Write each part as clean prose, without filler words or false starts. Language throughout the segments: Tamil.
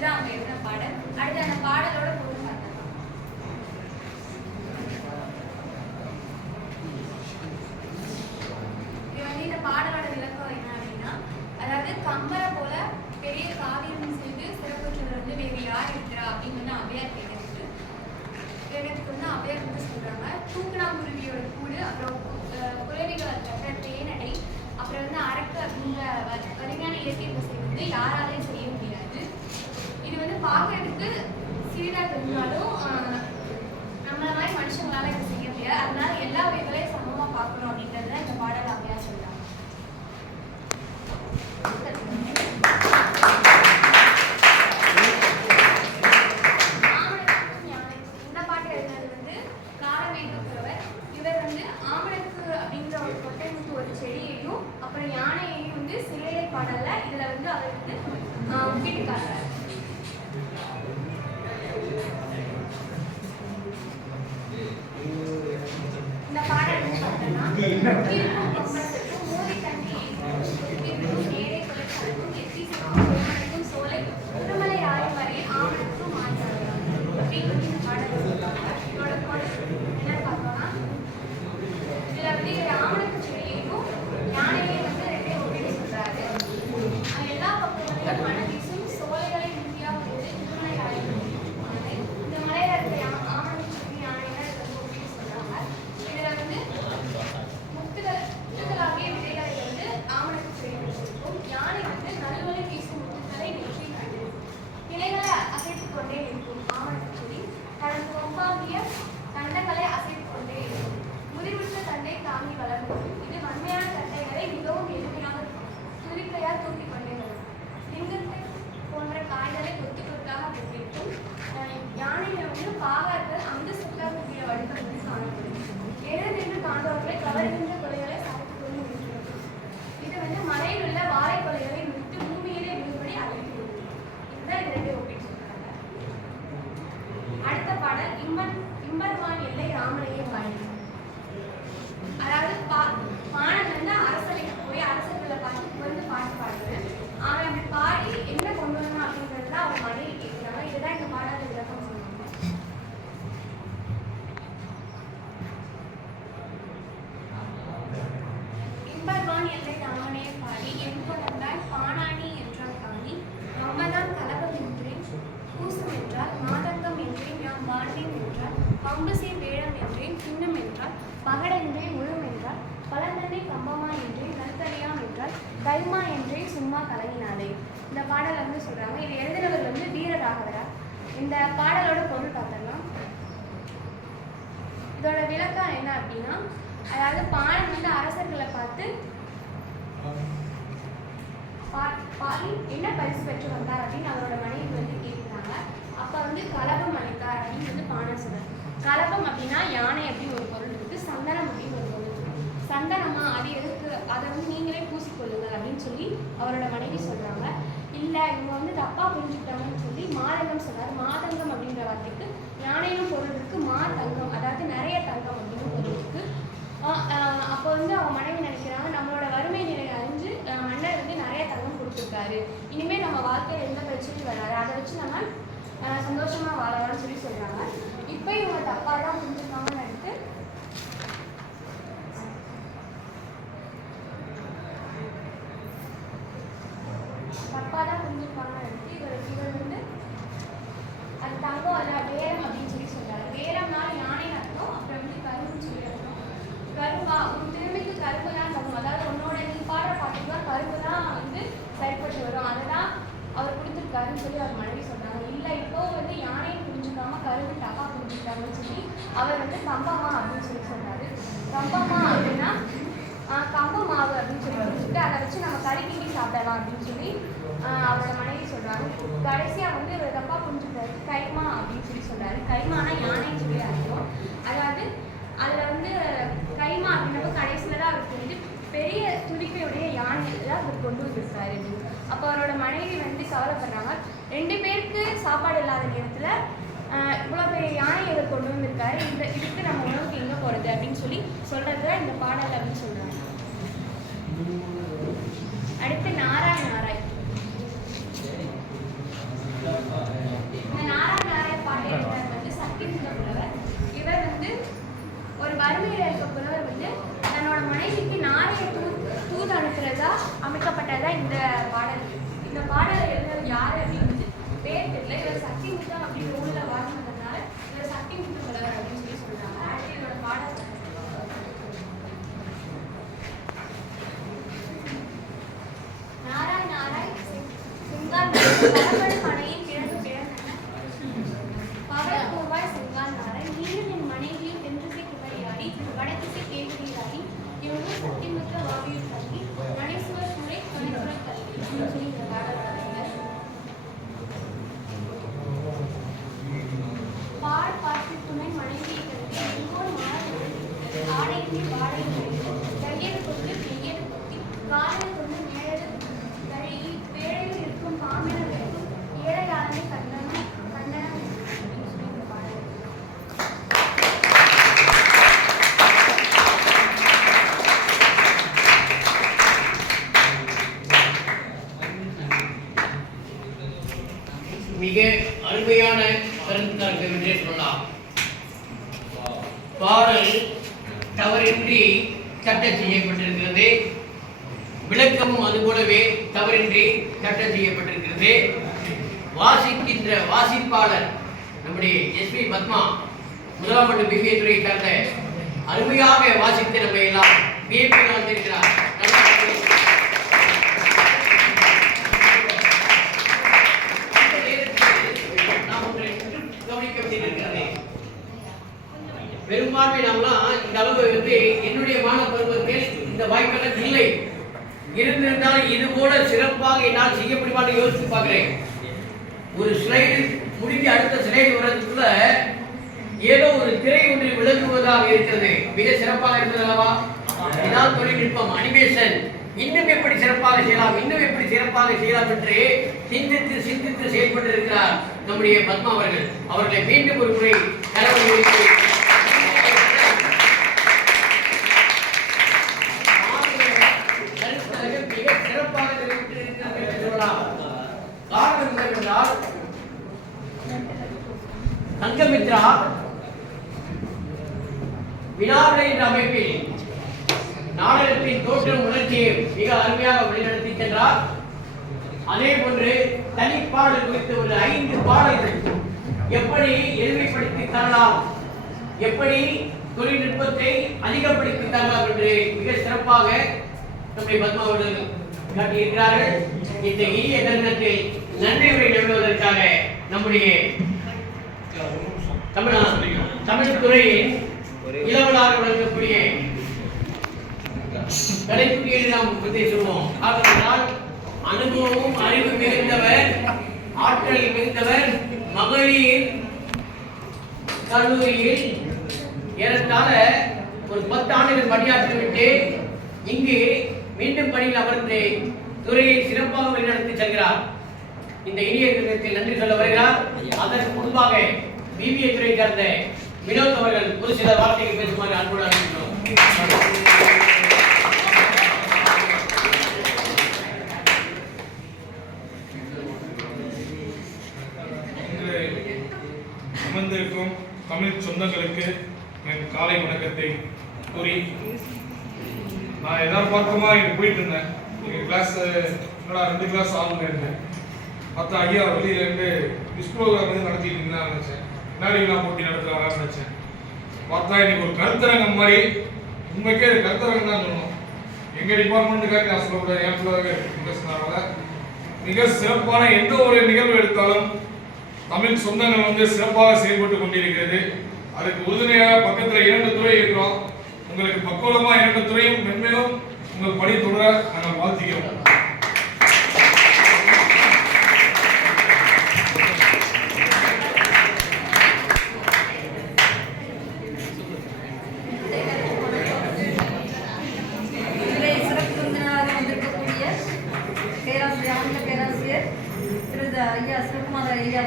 இதுதான் அவங்க எழுதின பாடல். அடுத்து அந்த பாடலோட பொருள் பார்த்தலாம். இது வந்து இந்த பாடலோட விளக்கம் என்ன அப்படின்னா, அதாவது கம்பரை போல பெரிய காவியம் செய்து சிறப்புற்றவர் வந்து வேறு யார் இருக்கிறா அப்படின்னு வந்து அவ்வையார் கேட்கறதுக்கு வந்து அவ்வையார் வந்து சொல்றாங்க, தூக்கணாங்குருவியோட கூடு, அப்புறம் குருவிகள் கட்ட தேனடை, அப்புறம் வந்து அரக்கு அப்படின்ற வலிமையான இலக்கிய பசை வந்து யாராலையும் செய்ய முடியாது. இது வந்து பார்க்கறதுக்கு சிறிதா தெரிஞ்சாலும் நம்மள மாதிரி மனுஷங்களால இதை செய்ய முடியாது. அதனால எல்லா வகைகளையும் சமமா பார்க்கணும் அப்படின்றது தான் இந்த பாடல் அவ்வையார் சொல்றாங்க. இந்த பாட்டு எழுதினது வந்து காலமேகப்புலவர். இவர் வந்து ஆமணக்கு அப்படின்ற ஒரு கொட்டைமுத்து ஒரு செடியையும் அப்புறம் யானையையும் வந்து சிலையை பாடல இதுல வந்து அவர் வந்து ஒப்பிட்டு காட்டுறாரு. இந்த பாடல் வந்து பார்த்தோம்னா மூடி தண்ணி நேரே குலைக்கும் எத்தி சோலை திருமலை ஆயும் வரை ஆமணக்கும் மாற்றாங்க அப்படின்னு இந்த பாடல் சொல்லுவாங்க. இதோட என்ன பார்த்தோம்னா இதுல வந்து ஆமணக்கு செடியையும் யானையையும் வந்து ரெண்டையும் ஒப்பிட்டு சொல்றாரு. எல்லா பக்கங்களையும் மழை வீசும் சோலைகளை இந்தியா வந்து திருமலை ஆயும் இந்த மலையில இருக்க ஆமணக்கு செடி யானைகளை ஒப்பிட்டு சொல்றாங்க. இதுல வந்து முத்துகளாகிய விதைகளை வந்து ஆமணக்கு செடிகள் இருக்கும். யானை வந்து நல்வழி வீசும் முத்துக்களை நெற்றி கண்டு இலைகளை அசைத்துக் கொண்டே இருக்கும். ஆமணக்கு செடி தனது கொம்பாகிய தண்டங்களை அசைத்துக் கொண்டே இருக்கும். முதிர்விட்ட தண்டை தாங்கி வளர்ந்தது. இது வன்மையான தண்டைகளை மிகவும் எளிமையாக துதிக்கையால் தூக்கிக் கொண்டே வரும். லிங்கத்தை போன்ற காய்களை கொத்து கொத்தாக பெற்றிருக்கும். யானையில வந்து பாகர்கள் அந்த சுற்றாக கூடிய வடிவம் வந்து காணப்படும். எழுதென்று காண்பவர்களை கவர்கின்ற கொலைகளை சாப்பிட்டுக் கொண்டு இருக்கிறது. இது வந்து மலையில் உள்ள வாழை கொலைகளை முடித்து பூமியிலே விழும்படி அழைக்கிறது. இதுதான் இது ரெண்டு ஒப்பிட்டு சொல்றாங்க. அடுத்த பாடல் இம்பர்வான் எல்லை ராமனையே பாடி. அதாவது பாணன் வந்து அரசவைக்கு போய் அரசர்களை பார்த்து வந்து பாட்டு பாடுறேன். அவன் அப்படி பாடி என்ன கொண்டு வரணும் அப்படின்றதுல அவன் மனைவி கேட்கிறாங்க. இதுதான் இந்த பாடல் விளக்கம் சொல்லுவாங்க. இம்பர்வான் எல்லை ராமனையே பாடி என் கொண்டாய் பாணாணி என்றால் காணி நம்மதான் கலகம் என்றேன் பூசம் என்றால் மாதங்கம் என்றேன் யாம் வாழ்ந்தேன் என்றால் பம்புசே வேடம் என்றேன் சின்னம் என்றால் பகடென்றே முழும் என்றால் பலந்தன்னை கம்பமா என்றே நல்கறியாம் என்றால் கைமா என்றே சும்மா கலங்கினாதே. இந்த பாடலை வந்து சொல்றாங்க. இது எழுதினவர் வந்து வீரராகவரா. இந்த பாடலோட பொருள் பார்த்தோம்னா இதோட விளக்கம் என்ன அப்படின்னா, அதாவது பாணன் வந்து அரசர்களை பார்த்து பாடி என்ன பரிசு பெற்று வந்தார் அப்படின்னு அவரோட மனைவி வந்து கேட்கிறாங்க. அப்ப வந்து கலபம் அளித்தார் அப்படின்னு வந்து பாணன் சொல்றாரு. கலபம் அப்படின்னா யானை அப்படின்னு ஒரு பொருள் இருக்கு, சந்தனம் அப்படின்னு ஒரு பொருள் இருக்கு. சந்தனமா அது எதுக்கு, அதை வந்து நீங்களே பூசிக்கொள்ளுங்க அப்படின்னு சொல்லி அவரோட மனைவி சொல்றாங்க. இல்ல இவங்க வந்து தப்பா புரிஞ்சுக்கிட்டாங்கன்னு சொல்லி மாதங்கம் சொல்றாரு. மாதங்கம் அப்படின்ற வார்த்தைக்கு யானையிலும் பொருள் இருக்கு, மாதங்கம் அதாவது நிறைய தங்கம் அப்படின்னு பொருள் இருக்கு. அப்போ வந்து அவங்க மனைவி நினைக்கிறாங்க, நம்மளோட வறுமை நிலையை அறிஞ்சு மன்னர் வந்து நிறைய தங்கம் கொடுத்துருக்காரு, இனிமேல் நம்ம வாழ்க்கையில் எந்த பிரச்சனையும் வராது, அதை வச்சு நம்ம சந்தோஷமா வாழலாம்னு சொல்லி சொல்றாங்க. இப்போ இவங்க தப்பா தான் புரிஞ்சுக்காங்கன்னு நினைத்து இவர் வந்து அது தங்கம் அல்ல வேரம் அப்படின்னு சொல்லி சொல்றாரு. வேரம்னா யானை அர்த்தம், அப்புறம் வந்து கரும்புன்னு சொல்லி அர்த்தம். கரும்பா உன் திரும்பிக்கு கரும்பு தான் தங்கம், அதாவது உன்னோட நீ பாடுற பாட்டுக்கு தான் கரும்பு தான் வந்து சரிப்பட்டு வரும், அதை தான் அவர் கொடுத்துருக்காருன்னு சொல்லி அவர் மனைவி சொன்னாங்க. இல்லை இப்போ வந்து யானையை புரிஞ்சுக்காம கரும்பு தப்பா புரிஞ்சுக்கிட்டாங்கன்னு சொல்லி அவர் வந்து கம்பமா அப்படின்னு சொல்லி சொன்னாரு. கம்பமா அப்படின்னா கம்பு மாவு அப்படின்னு சொல்லி புரிஞ்சுட்டு அதை வச்சு நம்ம கறி கிண்டி சாப்பிடலாம் அப்படின்னு சொல்லி அவரோட மனைவி சொல்றாங்க. கடைசியா வந்து ஒரு தப்பா புரிஞ்சுக்கிறாரு, கைமா அப்படின்னு சொல்லி சொல்றாரு. கைமானா யானைன்னு சொல்லி அர்த்தம். அதாவது அதுல வந்து கைமா அப்படின்றப்ப கடைசியில தான் அவருக்கு வந்து பெரிய துடிப்பையுடைய யானை தான் அவர் கொண்டு வந்திருக்காரு. அப்போ அவரோட மனைவி வந்து கவலைப்படுறாங்க, 2 பேருக்கு சாப்பாடு இல்லாத நேரத்துல இவ்வளோ பெரிய யானை இவர் கொண்டு வந்திருக்காரு, இதுக்கு நம்ம உணவுக்கு எங்கே போகிறது அப்படின்னு சொல்லி சொல்கிறது தான் இந்த பாடல் அப்படின்னு சொல்கிறாங்க. அடுத்து நாராய் நாராய் கையெழு கொண்டு கையெழு கொத்தி காலையில் கொண்டு மேலே தழுகி வேளையில் இருக்கும் பாம்பினர்களுக்கும் ஏழையாளனை கண்டனம் கண்டனம் அப்படின்னு சொல்லி இந்த பாடல். மிக அருமையான கருத்தார்கள் என்றே சொல்லலாம். பாடல் தவறின்றி சட்டம் செய்யப்பட்டிருக்கிறது. விளக்கமும் அதுபோலவே தவறின்றி சட்டம் செய்யப்பட்டிருக்கிறது. வாசிக்கின்ற வாசிப்பாளர் நம்முடைய எஸ்பி பத்மா முதலாம் ஆண்டு பிபிஏ துறையை சார்ந்த அருமையாக வாசித்து நம்ம எல்லாம் வியப்பில் வந்திருக்கிறார். பெரும்பான்மை நாம்லாம் இந்த அளவு என்னுடைய மாணவ பருவத்தில் இந்த வாய்ப்பெல்லாம் இல்லை. இருந்திருந்தாலும் இது போல சிறப்பாக என்னால் செய்ய முடியுமான்னு யோசித்து பார்க்கிறேன். ஒரு ஸ்லைடு முடிஞ்சு அடுத்த ஸ்லைடு வர்றதுக்குள்ள ஏதோ ஒரு திரை ஒன்றில் விளக்குவதாக இருக்கிறது. மிக சிறப்பாக இருந்தது அல்லவா? இதான் தொழில்நுட்பம், அனிமேஷன். இன்னும் எப்படி சிறப்பாக செய்யலாம், இன்னும் எப்படி சிறப்பாக செய்யலாம் என்று சிந்தித்து சிந்தித்து செயல்பட்டு இருக்கிறார் நம்முடைய பத்மா அவர்கள். அவர்களை மீண்டும் ஒரு முறை தலைவர்களுக்கு மிக சிறப்பாக சொல்லலாம். காரணம் என்னவென்றால் சங்கமித்ரா வினாவிடை என்ற அமைப்பில் நாடகத்தின் தோற்றம் உணர்ச்சியை மிக அருமையாக வழிநடத்தி சென்றார். அதே போன்று தனிப்பாடல் குறித்து ஒரு 5 பாடல்கள் எப்படி எளிமைப்படுத்தி தரலாம், எப்படி தொழில்நுட்பத்தை அதிகப்படுத்தி தரலாம் என்று மிக சிறப்பாக நம்முடைய பத்மா அவர்கள் காட்டியிருக்கிறார்கள். இந்த இனிய தருணத்தில் நன்றி உரை நல்குவதற்காக நம்முடைய தமிழ் துறையின் இளவலாக வழங்கக்கூடிய கலைக்குட்டியை நாம் சொல்வோம். ஆகையால் அனுபவமும் அறிவு மிகுந்தவர், ஆற்றல் மிகுந்தவர், மகளிர் கல்லூரியில் ஏறத்தாழ ஒரு 10 ஆண்டுகள் பணியாற்றிவிட்டு இங்கு மீண்டும் பணியில் அமர்ந்து துறையை சிறப்பாக வழிநடத்தி செல்கிறார். இந்த இனிய தினத்தில் நன்றி சொல்ல வருகிறார். அதற்கு முன்பாக பிபிஏ துறை சார்ந்த வினோத் அவர்கள் ஒரு சில வார்த்தைகள் பேசுமாறு அன்போடு அழைக்கிறோம். அமர்ந்திருக்கும் தமிழ் சொந்தங்களுக்கு என் காலை வணக்கத்தை கூறி, நான் எதார்த்தமா இங்கே போயிட்டு இருந்தேன். எங்கள் கிளாஸ் 2 கிளாஸ் ஆளுங்க இருந்தேன். மற்ற ஐயா வெளியிலேருந்து மிஸ் ப்ரோக்ராம் வந்து நடத்திட்டு இருந்தான்னு நினச்சேன். வினாடிலாம் போட்டி நடத்துகிறாங்கன்னு நினச்சேன். பார்த்தா இன்னைக்கு ஒரு கருத்தரங்கம் மாதிரி, உண்மைக்கே அது கருத்தரங்கம் தான் சொல்லணும். எங்கள் டிபார்ட்மெண்ட்டுக்காக நான் சொல்லக்கூடாது, என் பிள்ளைங்க பேசுனால மிக சிறப்பான எந்த ஒரு நிகழ்வு எடுத்தாலும் தமிழ் சொந்தங்கள் வந்து சிறப்பாக செயல்பட்டு கொண்டிருக்கிறது. அதுக்கு உறுதுணையாக பக்கத்தில் 2 துறை இருக்கிறோம். உங்களுக்கு பக்குவமா 2 துறையும் மென்மேலும் உங்கள் பணி தொடர நாங்கள் வாழ்த்துகிறோம். பேராசிரியர் திரு ஐயா சிவகுமார் ஐயா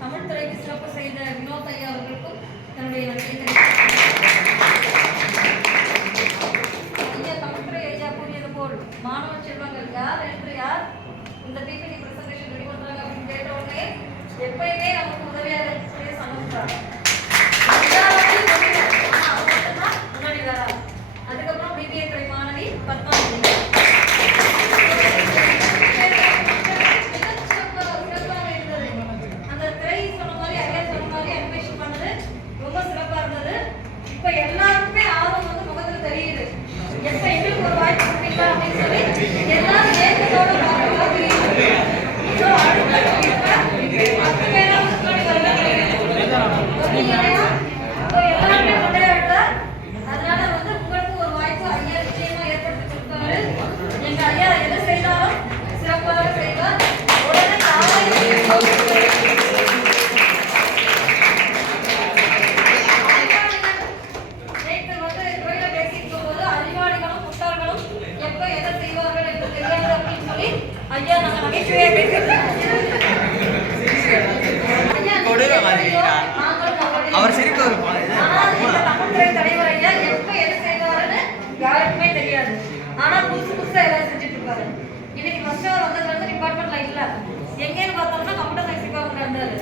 தமிழ் துறைக்கு சிறப்பு செய்த வினோத் ஐயா அவர்களுக்கும் தன்னுடைய நன்றியை ஐயா தமிழ்துறை ஐயா கூறியது போல் மாணவ செல்வங்கள் யார் இந்த பிபிடி பிரசன்டேஷன் ரெடி பண்றாங்க அப்படின்னு கேட்ட உடனே எப்பயுமே நமக்கு உதவியாக இருக்கக்கூடிய சமூகம் முன்னாடி வரா. அதுக்கப்புறம் பிபிஏ துறை மாணவி பத்மா. நகைச்சுவையா பேசிட்டு அவர் சிரிக்க ஒரு தமிழ்துறை தலைவர் ஐயா எப்ப எது செய்வாருன்னு யாருக்குமே தெரியாது. ஆனா புதுசா எல்லாம் செஞ்சுட்டு இருப்பாரு. இன்னைக்கு ஃபர்ஸ்ட் அவர் வந்ததுல இருந்து டிபார்ட்மெண்ட்ல இல்ல. எங்கேன்னு பார்த்தோம்னா கம்ப்யூட்டர் சயின்ஸ் டிபார்ட்மெண்ட் இருந்தாரு.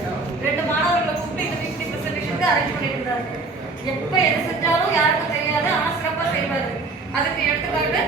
2 மாணவர்களை கூப்பிட்டு இந்த பிபிடி பிரசன்டேஷனுக்கு அரேஞ்ச் பண்ணிட்டு இருந்தாரு. எப்ப எது செஞ்சாலும் யாருக்கும் தெரியாது, ஆனா சிறப்பா செய்வாரு. அதுக்கு எடுத்துக்காட்டு